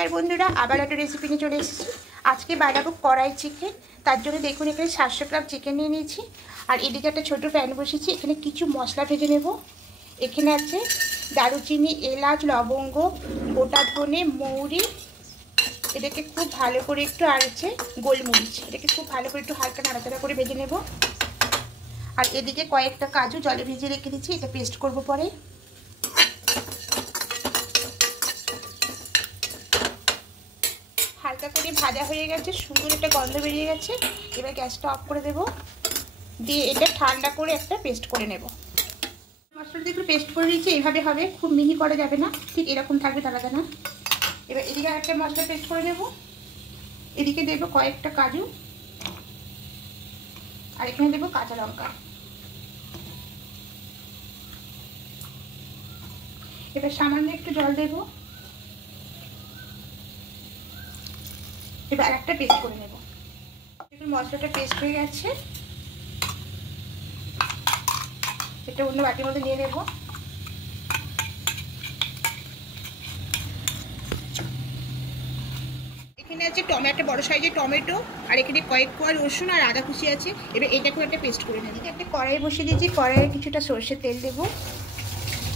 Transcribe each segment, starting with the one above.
নমস্कार বন্ধুরা, আবার একটা রেসিপি নিয়ে চলে এসেছি। আজকে বানাবো কড়াই চিকেন। তার জন্য দেখুন এখানে 700 গ্রাম চিকেন নিয়ে নিয়েছি। আর এদিকে একটা ছোটো প্যান বসেছি, এখানে কিছু মশলা ভেজে নেব। এখানে আছে দারুচিনি, এলাচ, লবঙ্গ, গোটা ধনে, মৌরি। এটাকে খুব ভালো করে একটু, আর হচ্ছে গোলমরিচ, এটাকে খুব ভালো করে একটু হালকা নাড়াচাড়া করে ভেজে নেব। আর এদিকে কয়েকটা কাজু জলে ভিজিয়ে রেখে দিচ্ছি, এটা পেস্ট করব পরে। হালকা করে ভাজা হয়ে গেছে, সুন্দর একটা গন্ধ বেরিয়ে গেছে। এবার গ্যাসটা অফ করে দেব, দিয়ে এটা ঠান্ডা করে একটা পেস্ট করে নেব। মশলাটা একটু পেস্ট করে দিচ্ছি, এইভাবে হবে, খুব মিহি করা যাবে না, ঠিক এরকম থাকবে তাহলে না। এবার এদিকে একটা মশলা পেস্ট করে নেব। এদিকে দেবো কয়েকটা কাজু, আর এখানে দেবো কাঁচা লঙ্কা। এবার সামান্য একটু জল দেব। এবার একটা পেস্ট করে নেব। মশলাটা পেস্ট হয়ে গেছে, এটা অন্য বাটির মধ্যে নিয়ে নেব। এখানে আছে টমেটো, বড় সাইজের টমেটো, আর এখানে কয়েক কোয়া রসুন আর আদা কুচি আছে। এবার এটাকেও একটা পেস্ট করে নেব। একটা কড়াই বসিয়ে দিয়েছি, কড়াইয়ে কিছুটা সর্ষের তেল দেব।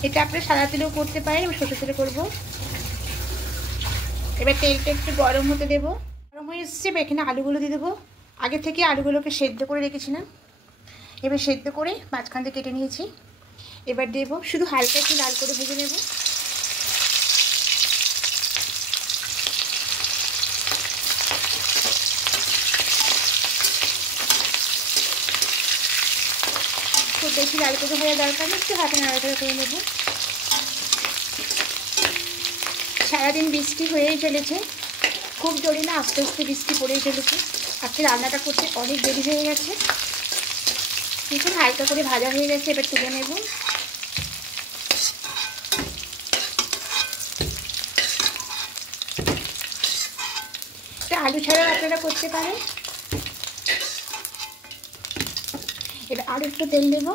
এটা আপনারা সাদা তেলেও করতে পারেন, এবার সর্ষের তেলে করবো। এবার তেলটা একটু গরম হতে দেবো। গরম হয়ে এসছে, এখানে আলুগুলো দিয়ে দেবো। আগে থেকে আলুগুলোকে সেদ্ধ করে রেখেছিলাম, এবার সেদ্ধ করে মাঝখান দিয়ে কেটে নিয়েছি। এবার দেবো, শুধু হালকা একটু লাল করে ভেজে নেব। খুব বেশি লাল করে ভাজা দরকার নেই, একটু হাতে নাড়াচাড়া করে নেব। সারাদিন বৃষ্টি হয়েই চলেছে, খুব জোরে না, আস্তে আস্তে বৃষ্টি পড়েই চলেছে। আজকে রান্নাটা করতে অনেক দেরি হয়ে গেছে। দেখুন হালকা করে ভাজা হয়ে গেছে, এবার তুলে নেব। আলু ছাড়াও আপনারা করতে পারেন। এবার আরও একটু তেল দেব।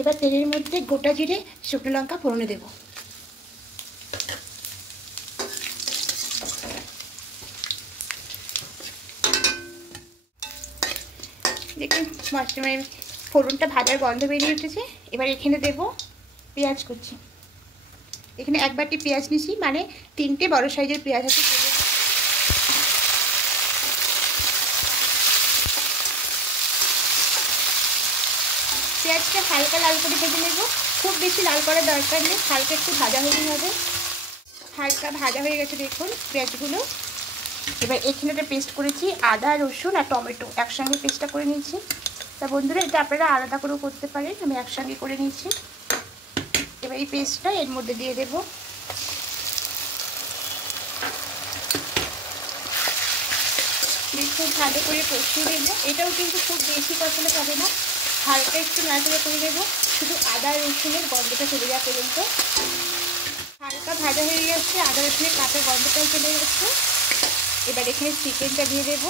এবার তেলের মধ্যে গোটা জিরে, শুকনো লঙ্কা ফোড়নে দেব। দেখুন ফোড়নটা ভাজার গন্ধ বেরিয়ে উঠেছে। এবার এখানে দেব পেঁয়াজ কুচি। এখানে এক বাটি পেঁয়াজ নিছি, মানে 3টে বড় সাইজের পেঁয়াজ আছে। পেঁয়াজটা হালকা লাল করে ভেজে নেব, খুব বেশি লাল করার দরকার নেই, হালকা একটু ভাজা হলেই হবে। হালকা ভাজা হয়ে গেছে দেখুন পেঁয়াজগুলো। এবার এখানে একটা পেস্ট করেছি, আদা, রসুন আর টমেটো একসঙ্গে পেস্টটা করে নিয়েছি। তা বন্ধুরা, এটা আপনারা আলাদা করেও করতে পারেন, আমি একসঙ্গে করে নিয়েছি। এবার এই পেস্টটা এর মধ্যে দিয়ে দেব। খুব ভালো করে কষিয়ে দেবো। এটাও কিন্তু খুব বেশি কষালে হবে না, হালকা একটু নাড়াচাড়া করে দেবো, শুধু আদা রসুনের গন্ধটা চলে যাওয়া পর্যন্ত। হালকা ভাজা হয়ে গেছে, আদা রসুনের কাঁচা গন্ধটাও চলে যাচ্ছে। এবার এখানে চিকেনটা দিয়ে দেব।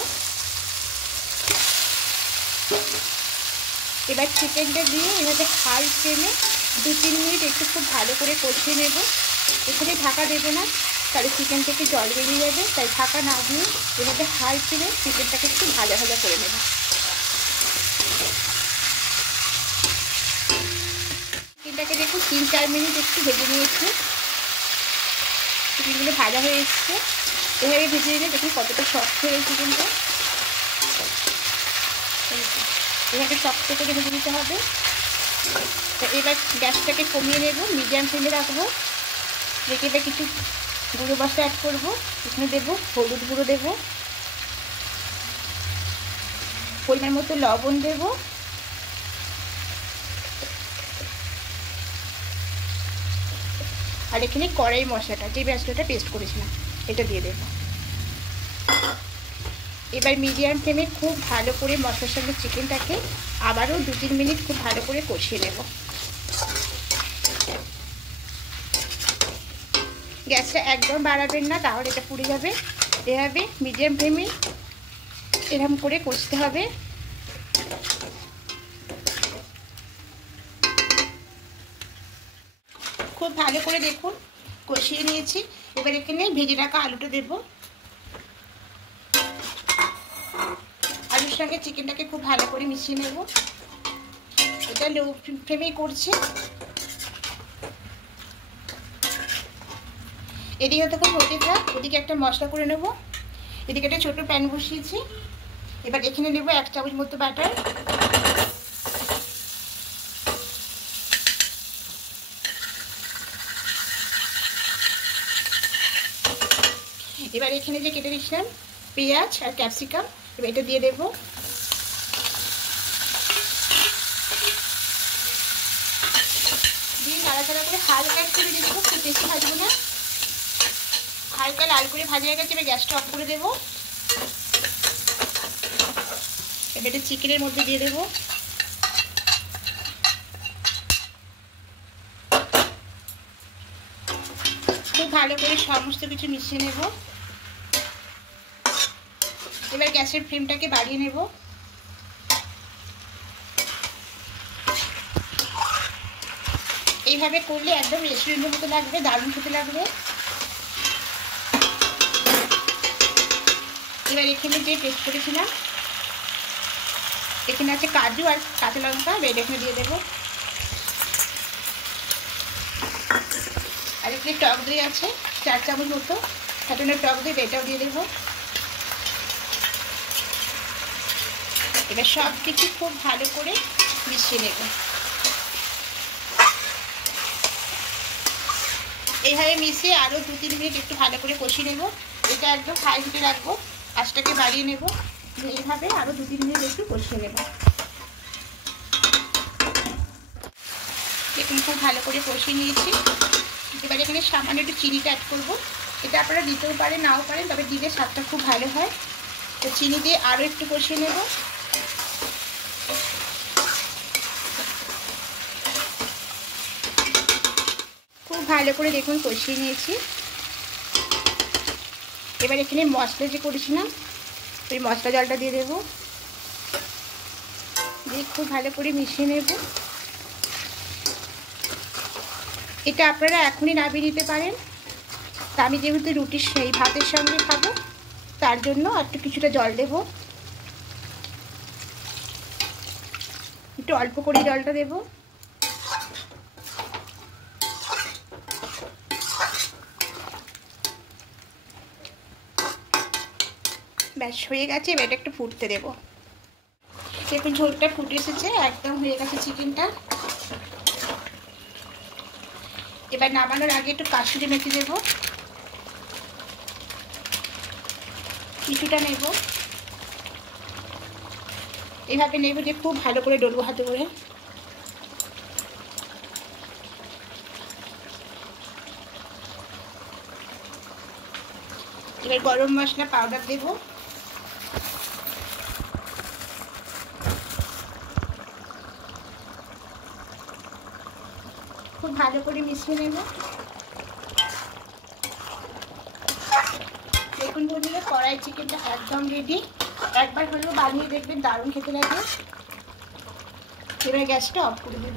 এবার চিকেনটা দিয়ে এভাবে হাই ফ্লেমে 2-3 মিনিট একটু খুব ভালো করে কষিয়ে নেব। এখানে ঢাকা দেবো না, তাহলে চিকেন থেকে জল বেরিয়ে যাবে, তাই ঢাকা না দিয়ে এভাবে হাই ফ্লেমে চিকেনটাকে একটু ভাজা ভাজা করে নেব। চিকেনটাকে দেখুন 3-4 মিনিট একটু ভেজে নিয়েছি, চিকেনগুলো ভাজা হয়ে এসছে। এভাবে ভেজে নিলে দেখুন কতটা শক্ত হয়ে চিকেনটা। এভাবে শক্ত করে ভেজে নিতে হবে। তো এবার গ্যাসটাকে কমিয়ে নেব, মিডিয়াম ফ্লেমে রাখবো। রেখে এবার কিছু গুঁড়ো মশলা অ্যাড করবো। এখানে দেবো হলুদ গুঁড়ো, দেবো পরিমাণ মতো লবণ, দেবো আর এখানে কড়াই মশলাটা, যে মশলাটা পেস্ট করেছিলাম, এটা দিয়ে দেবো। এবার মিডিয়াম ফ্লেমে খুব ভালো করে মশলার সঙ্গে চিকেনটাকে আবারও 2-3 মিনিট খুব ভালো করে কষিয়ে নেব। গ্যাসটা একদম বাড়াবেন না, তাহলে এটা পুড়ে যাবে। এভাবে মিডিয়াম ফ্লেমে এরকম করে কষতে হবে। খুব ভালো করে দেখুন কষিয়ে নিয়েছি। এবার এখানে ভেজে রাখা আলুটা দেব। আলুর সঙ্গে চিকেনটাকে খুব ভালো করে মিশিয়ে নেব। এটা লো ফ্লেমেই করছি। এদিকে তখন হতে থাক, ওদিকে একটা মশলা করে নেব। এদিকে একটা ছোটো প্যান বসিয়েছি। এবার এখানে নেব 1 চামচ মতো বাটার। এবার এখানে যে কেটে রেখেছিলাম পেঁয়াজ আর ক্যাপসিকাম, এবার এটা দিয়ে দেবো। দিয়ে নাড়াচাড়া করে হালকা একটু দিয়ে দেবো, খুব বেশি ভাজবো না। হালকা লাল করে ভাজা হয়ে গেছে, এবার গ্যাসটা অফ করে দেবো। এবার এটা চিকেনের মধ্যে দিয়ে দেবো। খুব ভালো করে সমস্ত কিছু মিশিয়ে নেব। এবার গ্যাসের ফ্লেমটাকে বাড়িয়ে নেব। এইভাবে করলে একদম রেস্টুরেন্টের মতো লাগবে, দারুণ খেতে লাগবে। এবার এখানে যে পেস্ট করেছিলাম, এখানে আছে কাজু আর কাঁচা লঙ্কা, এটা এখানে দিয়ে দেবো। আর এখানে টক দই আছে 4 চামচ মতো, ফ্যাটানো টক দই, এটাও দিয়ে দেবো। এবার সব কিছু খুব ভালো করে মিশিয়ে নেব। এইভাবে মিশিয়ে আরও 2-3 মিনিট একটু ভালো করে কষিয়ে নেব। এটা একদম হাই হিটে রাখবো, আঁচটাকে বাড়িয়ে নেব। এইভাবে আরও 2-3 মিনিট একটু কষিয়ে নেব। দেখুন খুব ভালো করে কষিয়ে নিয়েছি। এবার এখানে সামান্য একটু চিনিটা অ্যাড করবো। এটা আপনারা দিতেও পারেন, নাও পারেন, তবে দিলে স্বাদটা খুব ভালো হয়। তো চিনি দিয়ে আরও একটু কষিয়ে নেব। খুব ভালো করে দেখুন কষিয়ে নিয়েছি। এবার এখানে মশলা যে করেছিলাম ওই মশলা জলটা দিয়ে দেবো। দিয়ে খুব ভালো করে মিশিয়ে নেব। এটা আপনারা এখনই নামিয়ে নিতে পারেন। তা আমি যেহেতু রুটির সেই ভাতের সঙ্গে খাবো, তার জন্য একটু কিছুটা জল দেব। একটু অল্প করে জলটা দেব। ব্যাস হয়ে গেছে। এবার এটা একটু ফুটতে দেব। দেখুন ঝোলটা ফুটে এসেছে, একদম হয়ে গেছে চিকেনটা। এবার নামানোর আগে একটু কাসুরি মেথি দেব, কিছুটা নেব। এইভাবে নেব যে খুব ভালো করে ডলবো হাতে করে। এবার গরম মশলা পাউডার দেব। খুব ভালো করে মিশিয়ে নেব। দেখুন বন্ধুরা কড়াই চিকেনটা একদম রেডি। একবার হলেও বানিয়ে দেখবেন, দারুণ খেতে লাগে। এবার গ্যাসটা অফ করে দেব।